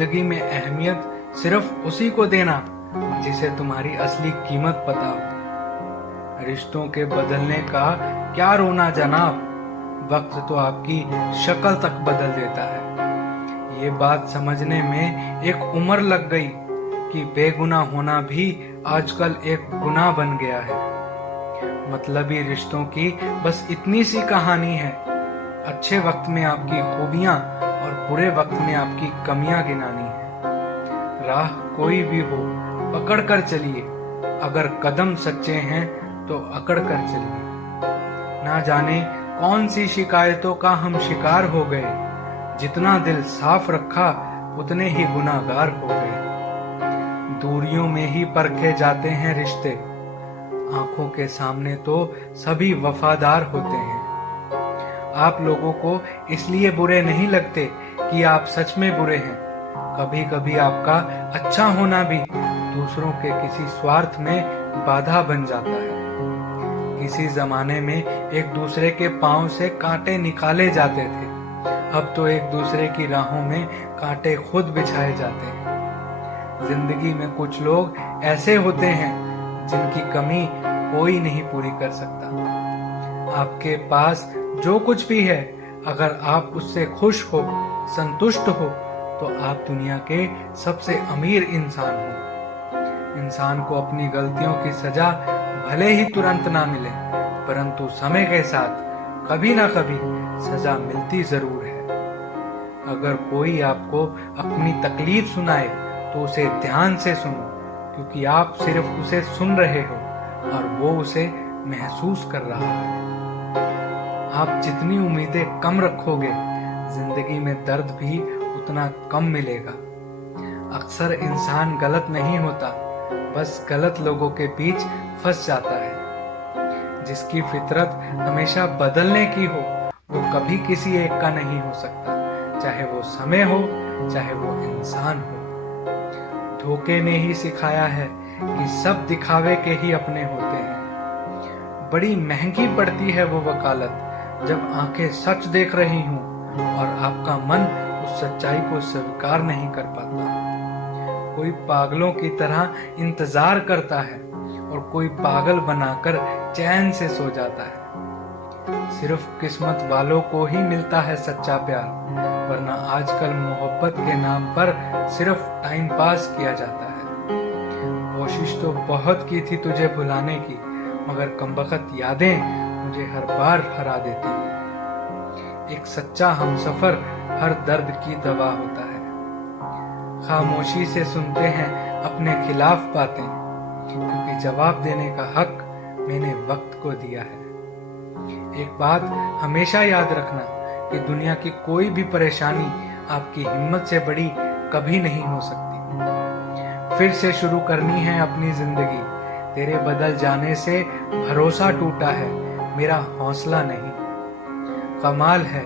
जिंदगी में अहमियत सिर्फ उसी को देना जिसे तुम्हारी असली कीमत पता हो। रिश्तों के बदलने का क्या रोना जनाब, वक्त तो आपकी शक्ल तक बदल देता है। ये बात समझने में एक उम्र लग गई कि बेगुनाह होना भी आजकल एक गुनाह बन गया है। मतलबी रिश्तों की बस इतनी सी कहानी है, अच्छे वक्त में आपकी खूबियां और बुरे वक्त में आपकी कमियां गिनानी है। राह कोई भी हो पकड़ कर चलिए, अगर कदम सच्चे हैं तो अकड़ कर चलिए। ना जाने कौन सी शिकायतों का हम शिकार हो गए, जितना दिल साफ रखा उतने ही गुनाहगार हो गए। दूरियों में ही परखे जाते हैं रिश्ते, आंखों के सामने तो सभी वफादार होते हैं। आप लोगों को इसलिए बुरे नहीं लगते कि आप सच में बुरे हैं। कभी कभी आपका अच्छा होना भी दूसरों के किसी स्वार्थ में बाधा बन जाता है। किसी जमाने में एक दूसरे के पांव से कांटे निकाले जाते थे, अब तो एक दूसरे की राहों में कांटे खुद बिछाए जाते हैं। जिंदगी में कुछ लोग ऐसे होते हैं जिनकी कमी कोई नहीं पूरी कर सकता। आपके पास जो कुछ भी है, अगर आप उससे खुश हो, संतुष्ट हो, तो आप दुनिया के सबसे अमीर इंसान हो। इंसान को अपनी गलतियों की सजा भले ही तुरंत ना मिले, परंतु समय के साथ कभी ना कभी सजा मिलती जरूर है। अगर कोई आपको अपनी तकलीफ सुनाए तो उसे ध्यान से सुनो, क्योंकि आप सिर्फ उसे सुन रहे हो और वो उसे महसूस कर रहा है। आप जितनी उम्मीदें कम रखोगे, जिंदगी में दर्द भी उतना कम मिलेगा। अक्सर इंसान गलत नहीं होता, बस गलत लोगों के बीच फंस जाता है। जिसकी फितरत हमेशा बदलने की हो, वो कभी किसी एक का नहीं हो सकता, चाहे वो समय हो, चाहे वो इंसान हो। धोखे ने ही सिखाया है कि सब दिखावे के ही अपने होते हैं। बड़ी महंगी पड़ती है वो वकालत जब आंखें सच देख रही हूं और आपका मन उस सच्चाई को स्वीकार नहीं कर पाता। कोई पागलों की तरह इंतजार करता है और कोई पागल बनाकर चैन से सो जाता है। सिर्फ किस्मत वालों को ही मिलता है सच्चा प्यार, वरना आजकल मोहब्बत के नाम पर सिर्फ टाइम पास किया जाता है। कोशिश तो बहुत की थी तुझे भुलाने की, मगर कमबख्त यादें मुझे हर बार हरा देती है। एक सच्चा हमसफर हर दर्द की दवा होता है। खामोशी से सुनते हैं अपने खिलाफ बातें, क्योंकि जवाब देने का हक मैंने वक्त को दिया है। एक बात हमेशा याद रखना कि दुनिया की कोई भी परेशानी आपकी हिम्मत से बड़ी कभी नहीं हो सकती। फिर से शुरू करनी है अपनी जिंदगी, तेरे बदल जाने से भरोसा टूटा है, मेरा हौसला नहीं। कमाल है,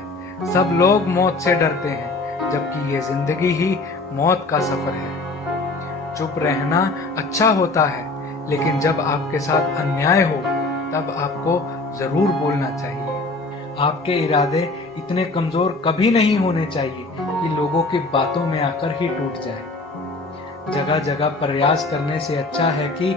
सब लोग मौत से डरते हैं, जबकि ये जिंदगी ही मौत का सफर है। चुप रहना अच्छा होता है, लेकिन जब आपके साथ अन्याय हो तब आपको जरूर बोलना चाहिए। आपके इरादे इतने कमजोर कभी नहीं होने चाहिए कि लोगों की बातों में आकर ही टूट जाए। जगह जगह प्रयास करने से अच्छा है कि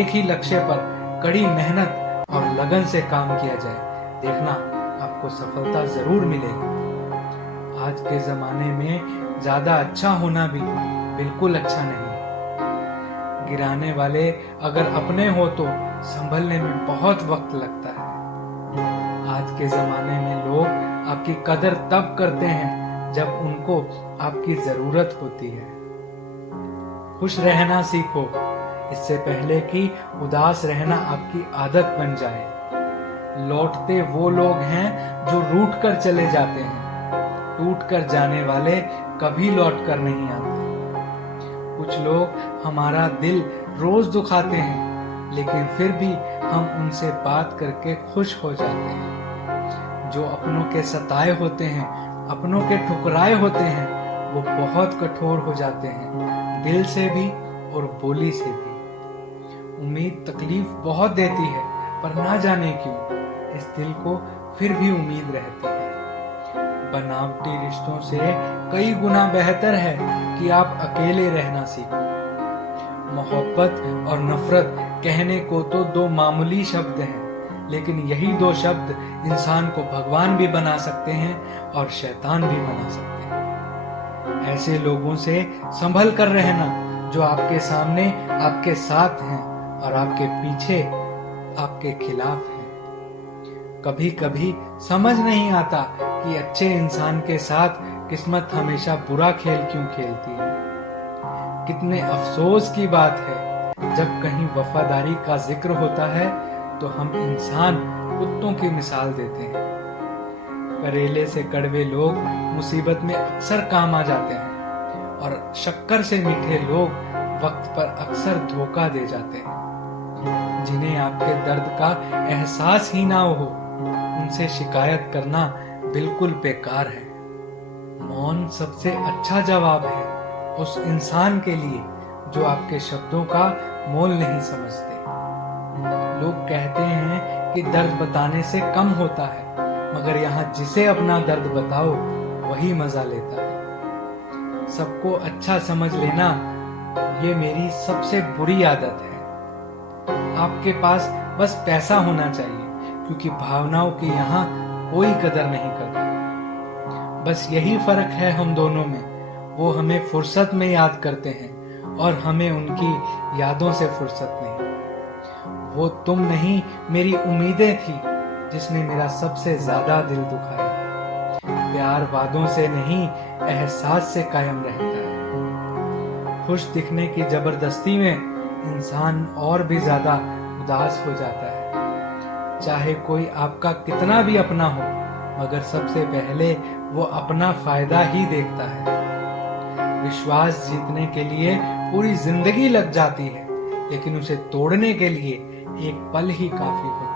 एक ही लक्ष्य पर कड़ी मेहनत और लगन से काम किया जाए। देखना, आपको सफलता जरूर मिलेगी। आज के जमाने में ज्यादा अच्छा होना भी बिल्कुल अच्छा नहीं। गिराने वाले अगर अपने हो तो संभलने में बहुत वक्त लगता है। आज के जमाने में लोग आपकी कदर तब करते हैं जब उनको आपकी जरूरत होती है। खुश रहना सीखो, इससे पहले कि उदास रहना आपकी आदत बन जाए। लौटते वो लोग हैं जो रूठ कर चले जाते हैं, टूट कर जाने वाले कभी लौट कर नहीं आते। कुछ लोग हमारा दिल रोज दुखाते हैं, लेकिन फिर भी हम उनसे बात करके खुश हो जाते हैं। जो अपनों के सताए होते हैं, अपनों के ठुकराए होते हैं, वो बहुत कठोर हो जाते हैं, दिल से भी और बोली से भी। उम्मीद तकलीफ बहुत देती है, पर ना जाने क्यों इस दिल को फिर भी उम्मीद रहती है। बनावटी रिश्तों से कई गुना बेहतर है कि आप अकेले रहना सीखो। मोहब्बत और नफरत कहने को तो दो मामूली शब्द हैं, लेकिन यही दो शब्द इंसान को भगवान भी बना सकते हैं और शैतान भी बना सकते हैं। ऐसे लोगों से संभल कर रहना जो आपके सामने आपके साथ हैं और आपके पीछे आपके खिलाफ हैं। कभी कभी समझ नहीं आता कि अच्छे इंसान के साथ किस्मत हमेशा बुरा खेल क्यों खेलती है। कितने अफसोस की बात है जब कहीं वफादारी का जिक्र होता है तो हम इंसान कुत्तों की मिसाल देते हैं। करेले से कड़वे लोग मुसीबत में अक्सर काम आ जाते हैं और शक्कर से मीठे लोग वक्त पर अक्सर धोखा दे जाते हैं। जिन्हें आपके दर्द का एहसास ही ना हो, उनसे शिकायत करना बिल्कुल बेकार है। मौन सबसे अच्छा जवाब है उस इंसान के लिए जो आपके शब्दों का मोल नहीं समझते। लोग कहते हैं कि दर्द बताने से कम होता है, मगर यहाँ जिसे अपना दर्द बताओ वही मजा लेता है। सबको अच्छा समझ लेना ये मेरी सबसे बुरी आदत है। आपके पास बस पैसा होना चाहिए, क्योंकि भावनाओं की यहाँ कोई कदर नहीं करता। बस यही फर्क है हम दोनों में। वो हमें फुर्सत में याद करते हैं और हमें उनकी यादों से फुर्सत नहीं। वो तुम नहीं, मेरी उम्मीदें थी जिसने मेरा सबसे ज्यादा दिल दुखाया। प्यार वादों से नहीं, एहसास से कायम रहता है। खुश दिखने की जबरदस्ती में इंसान और भी ज्यादा उदास हो जाता है। चाहे कोई आपका कितना भी अपना हो, मगर सबसे पहले वो अपना फायदा ही देखता है। विश्वास जीतने के लिए पूरी जिंदगी लग जाती है, लेकिन उसे तोड़ने के लिए एक पल ही काफी होता है।